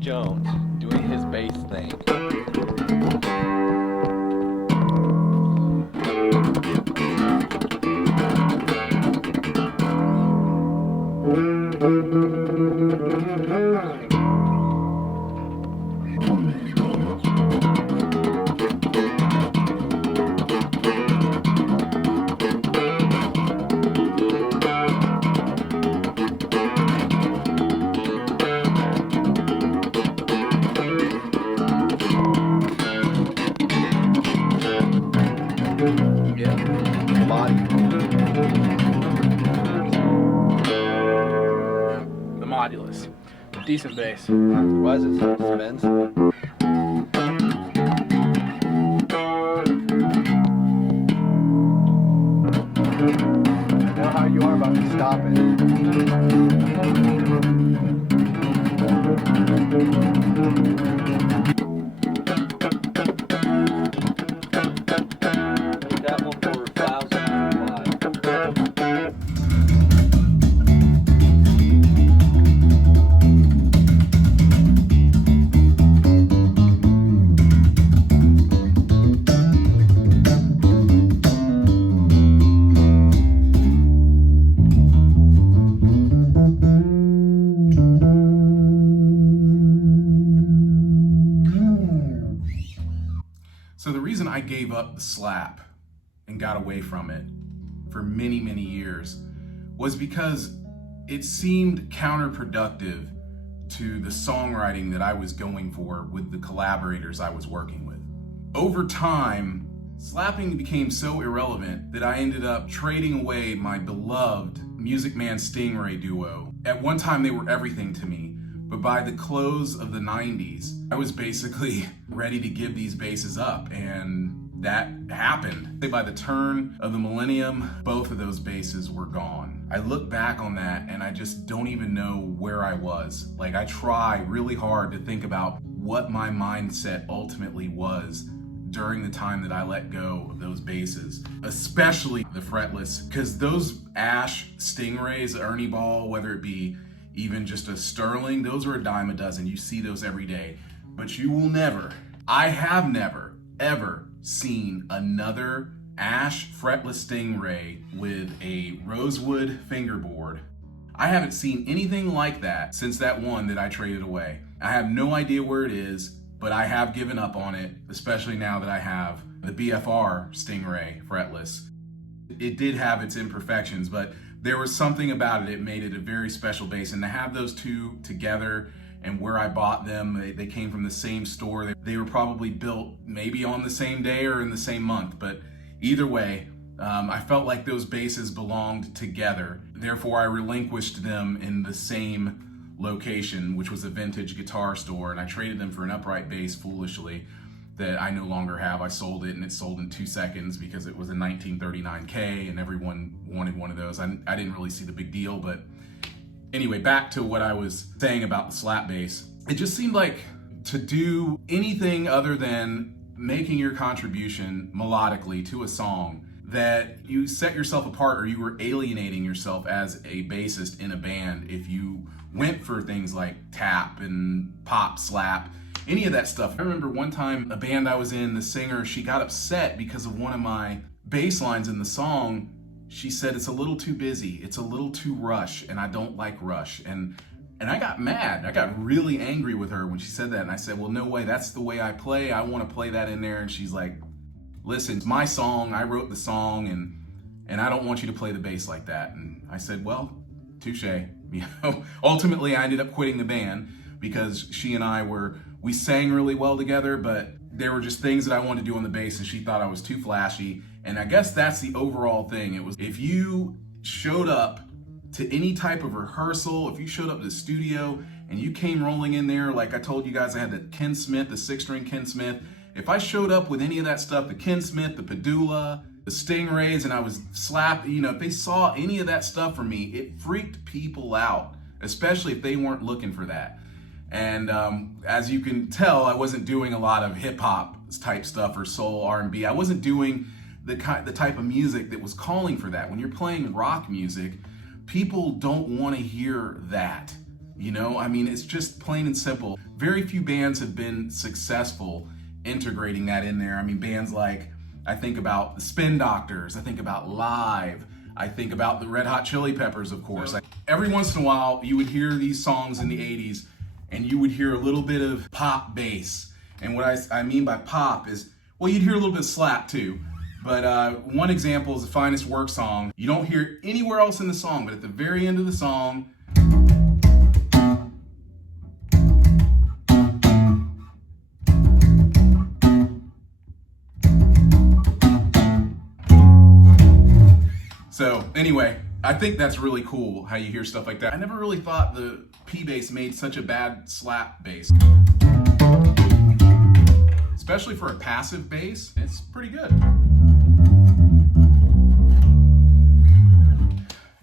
Jones doing his bass thing. Yeah, body. The Modulus. Decent bass. Why is it so expensive? I know how you are about to stop That one for $1,095. So the reason I gave up the slap and got away from it for many, many years was because it seemed counterproductive to the songwriting that I was going for with the collaborators I was working with. Over time, slapping became so irrelevant that I ended up trading away my beloved Music Man Stingray duo. At one time, they were everything to me. But by the close of the 90s, I was basically ready to give these basses up, and that happened. By the turn of the millennium, both of those basses were gone. I look back on that and I just don't even know where I was. Like, I try really hard to think about what my mindset ultimately was during the time that I let go of those basses, especially the fretless, because those Ash Stingrays, Ernie Ball, whether it be even just a Sterling, those are a dime a dozen. You see those every day. But you will never, I have never, ever seen another Ash fretless Stingray with a rosewood fingerboard. I haven't seen anything like that since that one that I traded away. I have no idea where it is, but I have given up on it, especially now that I have the BFR Stingray fretless. It did have its imperfections, but there was something about it, it made it a very special bass. And to have those two together and where I bought them, they came from the same store. They were probably built maybe on the same day or in the same month, but either way, I felt like those basses belonged together. Therefore, I relinquished them in the same location, which was a vintage guitar store, and I traded them for an upright bass foolishly that I no longer have. I sold it, and it sold in 2 seconds because it was a 1939K and everyone wanted one of those. I didn't really see the big deal, but anyway, back to what I was saying about the slap bass. It just seemed like to do anything other than making your contribution melodically to a song, that you set yourself apart or you were alienating yourself as a bassist in a band if you went for things like tap and pop, slap, any of that stuff. I remember one time a band I was in, the singer, she got upset because of one of my bass lines in the song. She said, it's a little too busy, it's a little too rush, and I don't like rush. And I got mad. I got really angry with her when she said that. And I said, well, no way, that's the way I play. I want to play that in there. And she's like, listen, it's my song, I wrote the song, and I don't want you to play the bass like that. And I said, well, touche. You know, ultimately I ended up quitting the band because she and we sang really well together, but there were just things that I wanted to do on the bass and she thought I was too flashy. And I guess that's the overall thing. It was, if you showed up to any type of rehearsal, if you showed up to the studio and you came rolling in there, like I told you guys, I had the Ken Smith, the 6-string Ken Smith. If I showed up with any of that stuff, the Ken Smith, the Padula, the Stingrays, and I was slapped, you know, if they saw any of that stuff from me, it freaked people out, especially if they weren't looking for that. And as you can tell, I wasn't doing a lot of hip hop type stuff or soul R&B. I wasn't doing the type of music that was calling for that. When you're playing rock music, people don't want to hear that. You know, I mean, it's just plain and simple. very few bands have been successful integrating that in there. I mean, bands like, I think about the Spin Doctors, I think about Live, I think about the Red Hot Chili Peppers, of course. Every once in a while, you would hear these songs in the 80s, and you would hear a little bit of pop bass. And what I mean by pop is, well, you'd hear a little bit of slap too. But one example is the Finest Work song. You don't hear it anywhere else in the song, but at the very end of the song, so anyway, I think that's really cool how you hear stuff like that. I never really thought the P bass made such a bad slap bass. Especially for a passive bass, it's pretty good.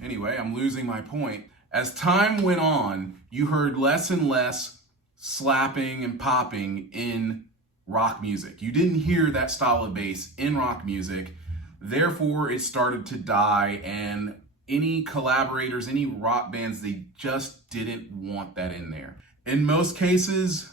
Anyway, I'm losing my point. As time went on, you heard less and less slapping and popping in rock music. You didn't hear that style of bass in rock music. Therefore, it started to die, and any collaborators, any rock bands, they just didn't want that in there. In most cases,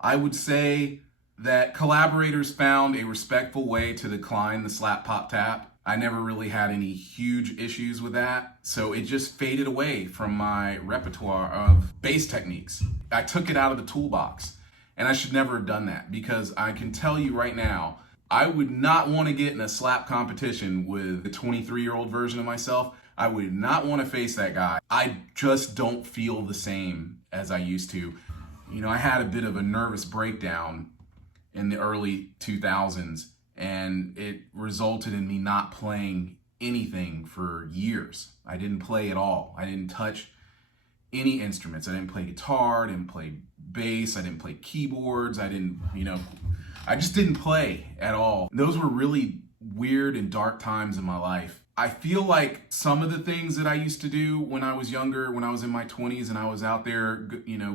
I would say that collaborators found a respectful way to decline the slap, pop, tap. I never really had any huge issues with that, so it just faded away from my repertoire of bass techniques. I took it out of the toolbox, and I should never have done that, because I can tell you right now, I would not want to get in a slap competition with the 23-year-old version of myself. I would not want to face that guy. I just don't feel the same as I used to. You know, I had a bit of a nervous breakdown in the early 2000s, and it resulted in me not playing anything for years. I didn't play at all. I didn't touch any instruments. I didn't play guitar, I didn't play bass, I didn't play keyboards, I just didn't play at all. Those were really weird and dark times in my life. I feel like some of the things that I used to do when I was younger, when I was in my 20s and I was out there,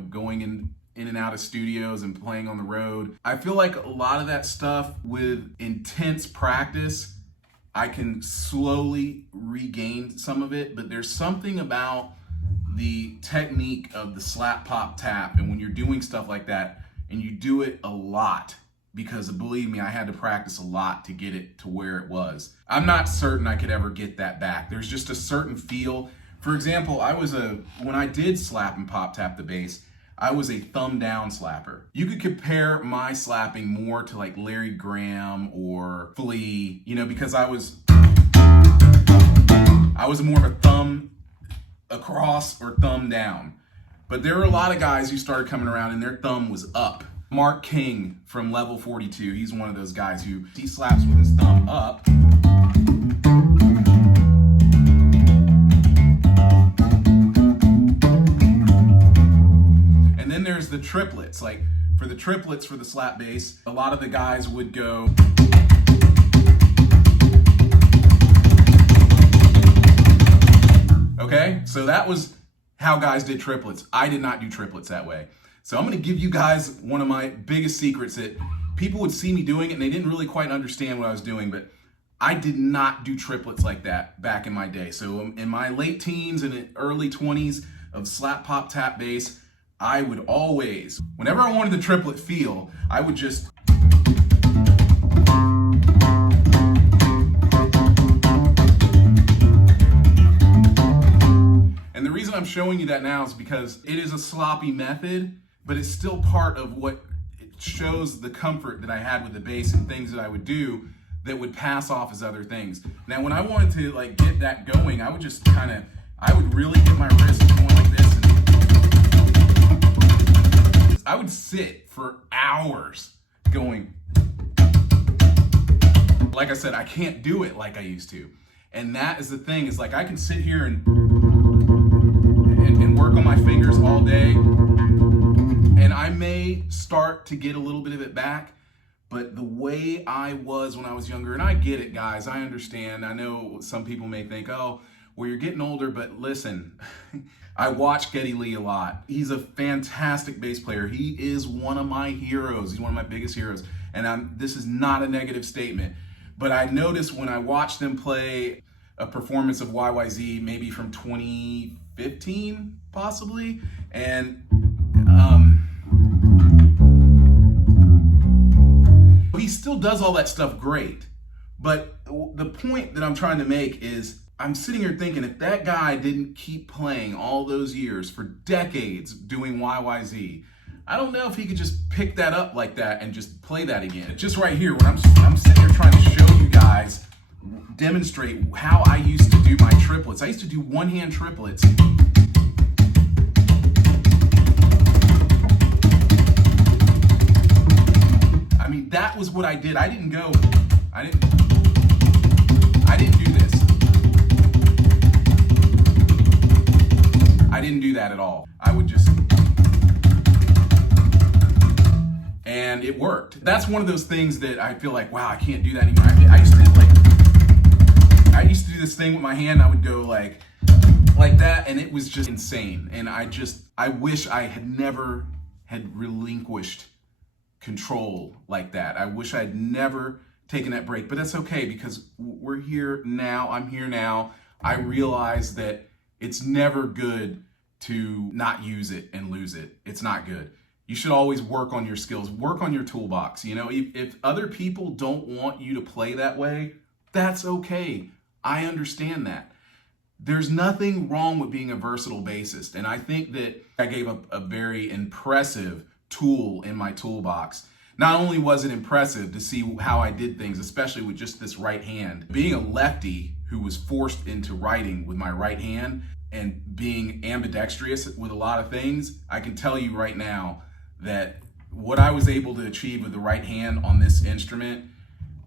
going in and out of studios and playing on the road, I feel like a lot of that stuff with intense practice, I can slowly regain some of it, but there's something about the technique of the slap, pop, tap, and when you're doing stuff like that, and you do it a lot, because believe me, I had to practice a lot to get it to where it was. I'm not certain I could ever get that back. There's just a certain feel. For example, when I did slap and pop tap the bass, I was a thumb down slapper. You could compare my slapping more to like Larry Graham or Flea, because I was more of a thumb across or thumb down. But there were a lot of guys who started coming around and their thumb was up. Mark King from Level 42, he's one of those guys who he slaps with his thumb up. And then there's the triplets. Like for the triplets for the slap bass, a lot of the guys would go. Okay, so that was how guys did triplets. I did not do triplets that way. So I'm gonna give you guys one of my biggest secrets that people would see me doing it and they didn't really quite understand what I was doing, but I did not do triplets like that back in my day. So in my late teens and early 20s of slap, pop, tap bass, I would always, whenever I wanted the triplet feel, I would just and the reason I'm showing you that now is because it is a sloppy method, but it's still part of what it shows the comfort that I had with the bass and things that I would do that would pass off as other things. Now, when I wanted to like get that going, I would just I would really get my wrist going like this. And I would sit for hours going. Like I said, I can't do it like I used to. And that is the thing, is like I can sit here and work on my fingers all day. And I may start to get a little bit of it back, but the way I was when I was younger, and I get it, guys, I understand. I know some people may think, oh, well, you're getting older, but listen, I watch Geddy Lee a lot. He's a fantastic bass player. He is one of my heroes. He's one of my biggest heroes. And this is not a negative statement, but I noticed when I watched them play a performance of YYZ, maybe from 2015, possibly, and he still does all that stuff great. But the point that I'm trying to make is, I'm sitting here thinking, if that guy didn't keep playing all those years for decades doing YYZ, I don't know if he could just pick that up like that and just play that again. Just right here, when I'm sitting here trying to show you guys, demonstrate how I used to do my triplets. I used to do one-hand triplets. I mean, that was what I did. I didn't do this. I didn't do that at all. I would just, and it worked. That's one of those things that I feel like, wow, I can't do that anymore. I used to do this thing with my hand. I would go like that, and it was just insane. And I wish I had never had relinquished control like that. I wish I'd never taken that break, but that's okay, because we're here now. I'm here now. I realize that it's never good to not use it and lose it. It's not good. You should always work on your skills, work on your toolbox. You know, if other people don't want you to play that way, that's okay. I understand that. There's nothing wrong with being a versatile bassist. And I think that I gave up a very impressive tool in my toolbox. Not only was it impressive to see how I did things, especially with just this right hand, being a lefty who was forced into writing with my right hand and being ambidextrous with a lot of things, I can tell you right now that what I was able to achieve with the right hand on this instrument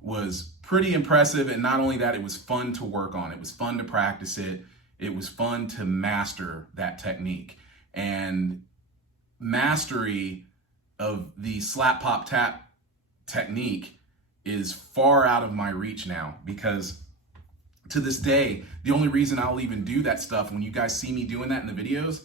was pretty impressive. And not only that, it was fun to work on. It was fun to practice it. It was fun to master that technique. And mastery of the slap, pop, tap technique is far out of my reach now, because to this day, the only reason I'll even do that stuff, when you guys see me doing that in the videos,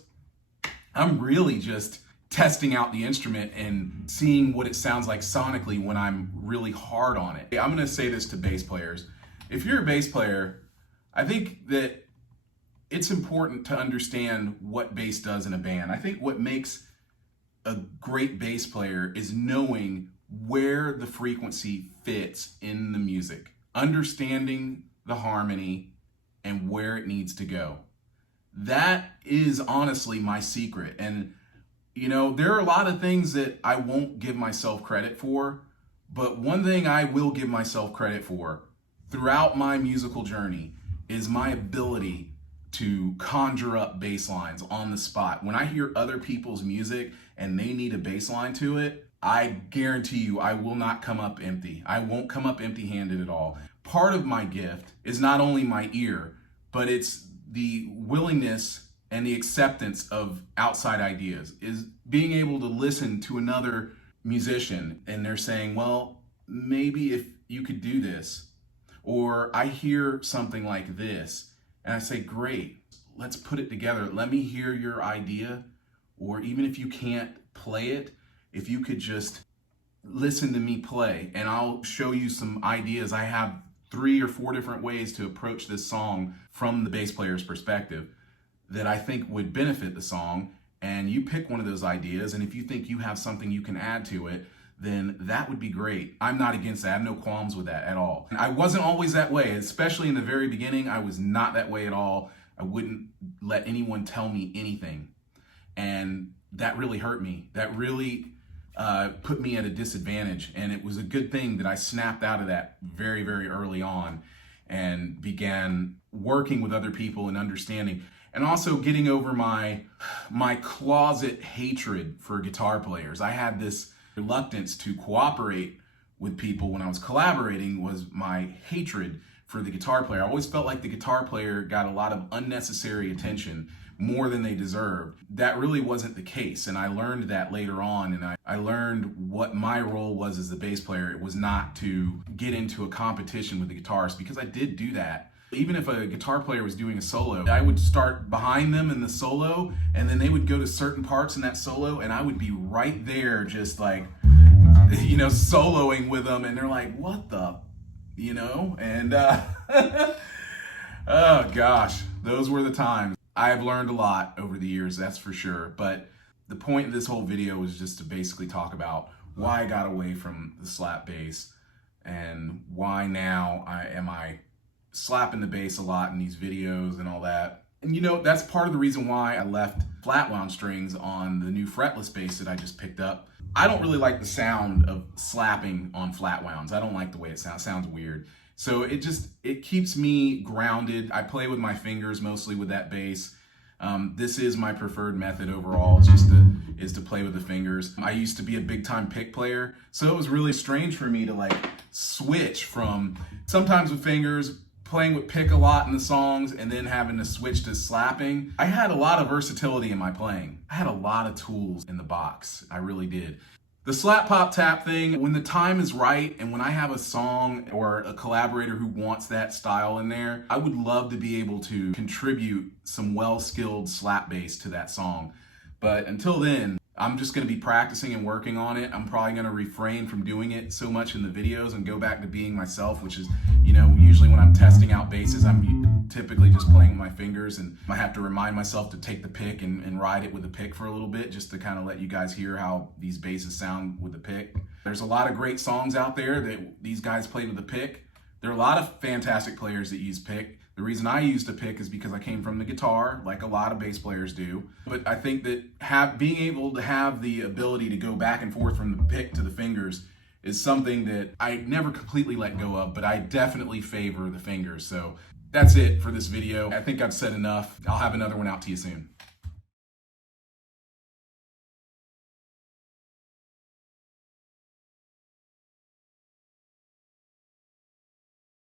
I'm really just testing out the instrument and seeing what it sounds like sonically when I'm really hard on it. I'm gonna say this to bass players. If you're a bass player, I think that it's important to understand what bass does in a band. I think what makes a great bass player is knowing where the frequency fits in the music, understanding the harmony and where it needs to go. That is honestly my secret. And you know, there are a lot of things that I won't give myself credit for, but one thing I will give myself credit for throughout my musical journey is my ability to conjure up bass lines on the spot. When I hear other people's music and they need a bass line to it, I guarantee you I will not come up empty. I won't come up empty-handed at all. Part of my gift is not only my ear, but it's the willingness and the acceptance of outside ideas, is being able to listen to another musician and they're saying, well, maybe if you could do this, or I hear something like this, and I say, great, let's put it together. Let me hear your idea. Or even if you can't play it, if you could just listen to me play and I'll show you some ideas. I have 3 or 4 different ways to approach this song from the bass player's perspective that I think would benefit the song. And you pick one of those ideas. And if you think you have something you can add to it, then that would be great. I'm not against that. I have no qualms with that at all. And I wasn't always that way, especially in the very beginning. I was not that way at all. I wouldn't let anyone tell me anything. And that really hurt me. That really put me at a disadvantage. And it was a good thing that I snapped out of that very, very early on and began working with other people and understanding. And also getting over my closet hatred for guitar players. I had this reluctance to cooperate with people when I was collaborating, was my hatred for the guitar player. I always felt like the guitar player got a lot of unnecessary attention, more than they deserved. That really wasn't the case, and I learned that later on, and I learned what my role was as the bass player. It was not to get into a competition with the guitarist, because I did do that. Even if a guitar player was doing a solo, I would start behind them in the solo, and then they would go to certain parts in that solo, and I would be right there just like, you know, soloing with them, and they're like, what the, you know? And oh gosh, those were the times. I've learned a lot over the years, that's for sure. But the point of this whole video was just to basically talk about why I got away from the slap bass. and why now am I slapping the bass a lot in these videos and all that. And you know, that's part of the reason why I left flat wound strings on the new fretless bass that I just picked up. I don't really like the sound of slapping on flat wounds. I don't like the way it sounds. It sounds weird. So it keeps me grounded. I play with my fingers mostly with that bass. This is my preferred method overall, is to play with the fingers. I used to be a big time pick player, so it was really strange for me to like switch from sometimes with fingers, playing with pick a lot in the songs, and then having to switch to slapping. I had a lot of versatility in my playing. I had a lot of tools in the box. I really did. The slap, pop, tap thing, when the time is right and when I have a song or a collaborator who wants that style in there, I would love to be able to contribute some well-skilled slap bass to that song. But until then, I'm just going to be practicing and working on it. I'm probably going to refrain from doing it so much in the videos and go back to being myself, which is, you know, usually when I'm testing out basses, I'm typically just playing with my fingers, and I have to remind myself to take the pick and ride it with the pick for a little bit, just to kind of let you guys hear how these basses sound with the pick. There's a lot of great songs out there that these guys played with the pick. There are a lot of fantastic players that use pick. The reason I used a pick is because I came from the guitar, like a lot of bass players do. But I think that being able to have the ability to go back and forth from the pick to the fingers is something that I never completely let go of, but I definitely favor the fingers. So that's it for this video. I think I've said enough. I'll have another one out to you soon.